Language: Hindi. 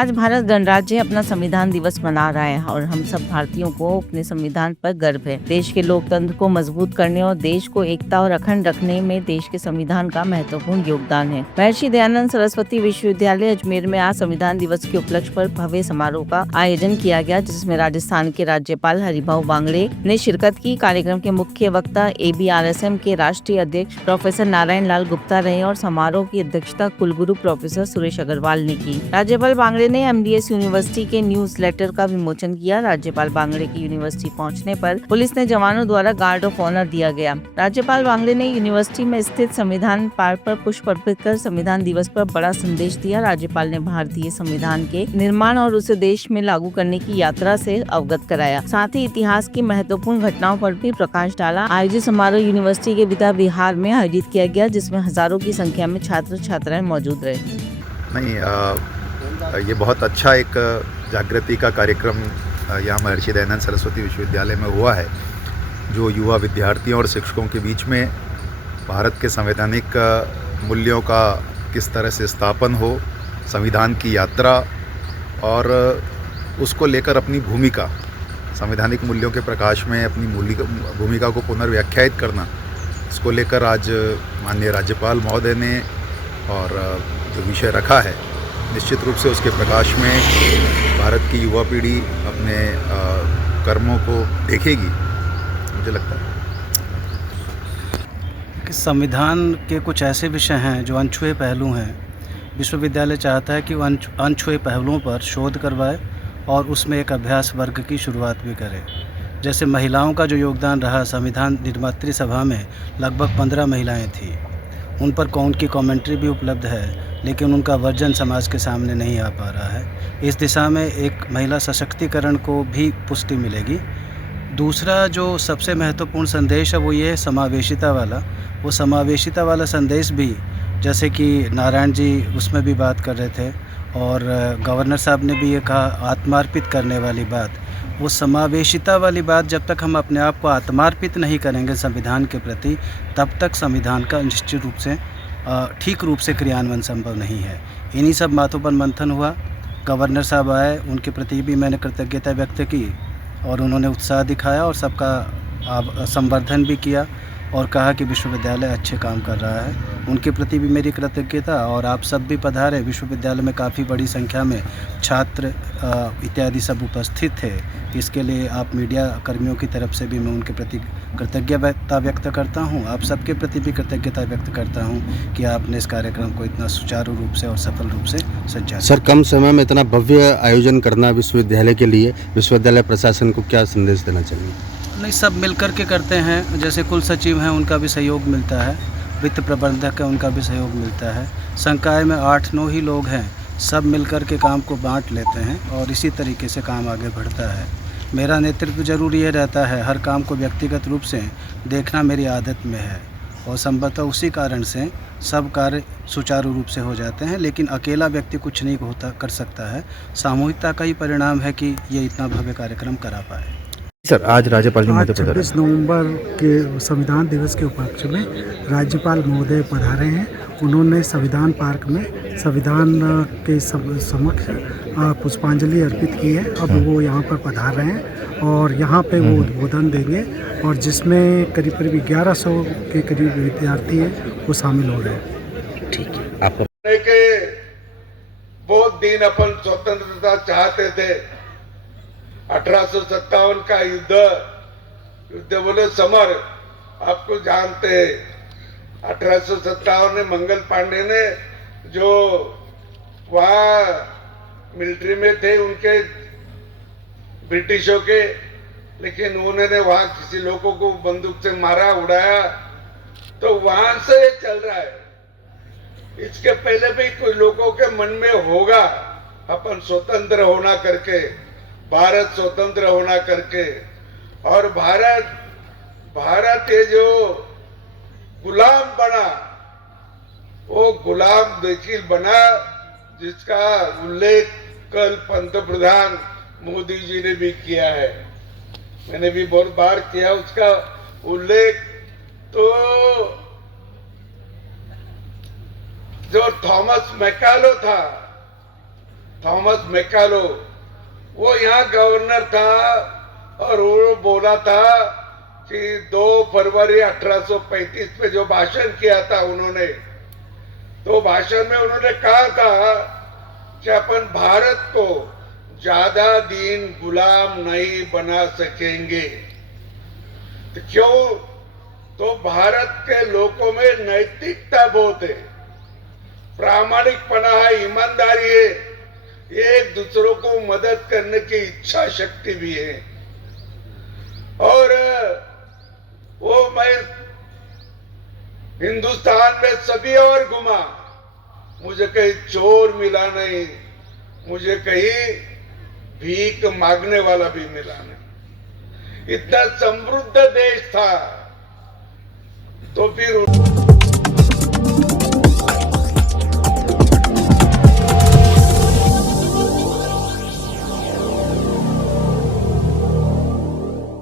आज भारत गणराज्य अपना संविधान दिवस मना रहा है और हम सब भारतीयों को अपने संविधान पर गर्व है। देश के लोकतंत्र को मजबूत करने और देश को एकता और अखंड रखने में देश के संविधान का महत्वपूर्ण योगदान है। महर्षि दयानंद सरस्वती विश्वविद्यालय अजमेर में आज संविधान दिवस के उपलक्ष्य पर भव्य समारोह का आयोजन किया गया, जिसमें राजस्थान के राज्यपाल हरिभाऊ बांगड़े ने शिरकत की। कार्यक्रम के मुख्य वक्ता ABRSM के राष्ट्रीय अध्यक्ष प्रोफेसर नारायण लाल गुप्ता रहे और समारोह की अध्यक्षता कुलगुरु प्रोफेसर सुरेश अग्रवाल ने की। राज्यपाल बांगड़े ने MDS यूनिवर्सिटी के न्यूज़लेटर का विमोचन किया। राज्यपाल बांगड़े की यूनिवर्सिटी पहुंचने पर पुलिस ने जवानों द्वारा गार्ड ऑफ ऑनर दिया गया। राज्यपाल बांगड़े ने यूनिवर्सिटी में स्थित संविधान पार्क पर पुष्प अर्पित कर संविधान दिवस पर बड़ा संदेश दिया। राज्यपाल ने भारतीय संविधान के निर्माण और उसे देश में लागू करने की यात्रा से अवगत कराया। साथ ही इतिहास की महत्वपूर्ण घटनाओं पर भी प्रकाश डाला। आयोजित समारोह यूनिवर्सिटी के विद्या विहार में आयोजित किया गया, जिसमें हजारों की संख्या में छात्र छात्राएं मौजूद रहे। ये बहुत अच्छा एक जागृति का कार्यक्रम यहाँ महर्षि दयानंद सरस्वती विश्वविद्यालय में हुआ है, जो युवा विद्यार्थियों और शिक्षकों के बीच में भारत के संवैधानिक मूल्यों का किस तरह से स्थापन हो, संविधान की यात्रा और उसको लेकर अपनी भूमिका, संवैधानिक मूल्यों के प्रकाश में अपनी भूमिका को पुनर्व्याख्यायित करना, इसको लेकर आज माननीय राज्यपाल महोदय ने और जो विषय रखा है, निश्चित रूप से उसके प्रकाश में भारत की युवा पीढ़ी अपने कर्मों को देखेगी, मुझे लगता है कि संविधान के कुछ ऐसे विषय हैं जो अनछुए पहलू हैं। विश्वविद्यालय चाहता है कि वो अनछुए पहलुओं पर शोध करवाए और उसमें एक अभ्यास वर्ग की शुरुआत भी करे। जैसे महिलाओं का जो योगदान रहा, संविधान निर्मात्री सभा में लगभग 15 महिलाएं थीं। उन पर उनकी कमेंट्री भी उपलब्ध है, लेकिन उनका वर्जन समाज के सामने नहीं आ पा रहा है। इस दिशा में एक महिला सशक्तिकरण को भी पुष्टि मिलेगी। दूसरा जो सबसे महत्वपूर्ण संदेश है वो ये है समावेशिता वाला। वो समावेशिता वाला संदेश भी, जैसे कि नारायण जी उसमें भी बात कर रहे थे और गवर्नर साहब ने भी ये कहा, आत्मार्पित करने वाली बात। वो समावेशिता वाली बात, जब तक हम अपने आप को आत्मार्पित नहीं करेंगे संविधान के प्रति, तब तक संविधान का निश्चित रूप से ठीक रूप से क्रियान्वयन संभव नहीं है। इन्हीं सब बातों पर मंथन हुआ। गवर्नर साहब आए, उनके प्रति भी मैंने कृतज्ञता व्यक्त की और उन्होंने उत्साह दिखाया और सबका संवर्धन भी किया और कहा कि विश्वविद्यालय अच्छे काम कर रहा है। उनके प्रति भी मेरी कृतज्ञता। और आप सब भी पधारे। विश्वविद्यालय में काफ़ी बड़ी संख्या में छात्र इत्यादि सब उपस्थित थे। इसके लिए आप मीडिया कर्मियों की तरफ से भी मैं उनके प्रति कृतज्ञता व्यक्त करता हूं। आप सबके प्रति भी कृतज्ञता व्यक्त करता हूं कि आपने इस कार्यक्रम को इतना सुचारू रूप से और सफल रूप से संचालित। सर, कम समय में इतना भव्य आयोजन करना विश्वविद्यालय के लिए, विश्वविद्यालय प्रशासन को क्या संदेश देना चाहिए? नहीं, सब मिल कर के करते हैं। जैसे कुल सचिव हैं, उनका भी सहयोग मिलता है। वित्त प्रबंधक है, उनका भी सहयोग मिलता है। संकाय में 8-9 ही लोग हैं, सब मिल कर के काम को बांट लेते हैं और इसी तरीके से काम आगे बढ़ता है। मेरा नेतृत्व जरूर ये रहता है, हर काम को व्यक्तिगत रूप से देखना मेरी आदत में है और संभवतः उसी कारण से सब कार्य सुचारू रूप से हो जाते हैं। लेकिन अकेला व्यक्ति कुछ नहीं कर सकता है। सामूहिकता का ही परिणाम है कि ये इतना भव्य कार्यक्रम करा पाए। सर, आज राज्यपाल जी महोदय 26 नवंबर के संविधान दिवस के उपलक्ष्य में राज्यपाल महोदय पधारे हैं। उन्होंने संविधान पार्क में संविधान के समक्ष पुष्पांजलि अर्पित की है। अब वो यहाँ पर पधार रहे हैं और यहाँ पे वो उद्बोधन देंगे और जिसमें करीब 1100 के करीब विद्यार्थी हैं, वो शामिल हो रहे हैं। ठीक है। आपका बहुत दिन अपन स्वतंत्रता चाहते थे। 1857 का युद्ध बोले समर, आपको जानते हैं। 1857 में मंगल पांडे ने, जो वहाँ मिलिट्री में थे उनके, ब्रिटिशों के, लेकिन उन्होंने वहाँ किसी लोगों को बंदूक से मारा, उड़ाया, तो वहां से चल रहा है। इसके पहले भी कोई लोगों के मन में होगा अपन स्वतंत्र होना करके, भारत स्वतंत्र होना करके, और भारत ये जो गुलाम बना, वो गुलाम देखिए बना, जिसका उल्लेख कल पंतप्रधान मोदी जी ने भी किया है। मैंने भी बहुत बार किया उसका उल्लेख। तो जो थॉमस मैकालो था, थॉमस मैकालो, वो यहाँ गवर्नर था और वो बोला था कि 2 फरवरी 1835 में जो भाषण किया था उन्होंने, तो भाषण में उन्होंने कहा था कि अपन भारत को ज्यादा दिन गुलाम नहीं बना सकेंगे। तो क्यों? तो भारत के लोगों में नैतिकता बहुत है, प्रामाणिकपना है, ईमानदारी है, एक दूसरों को मदद करने की इच्छा शक्ति भी है। और वो मैं हिंदुस्तान में सभी और घुमा, मुझे कहीं चोर मिला नहीं, मुझे कहीं भीख मांगने वाला भी मिला नहीं। इतना समृद्ध देश था। तो फिर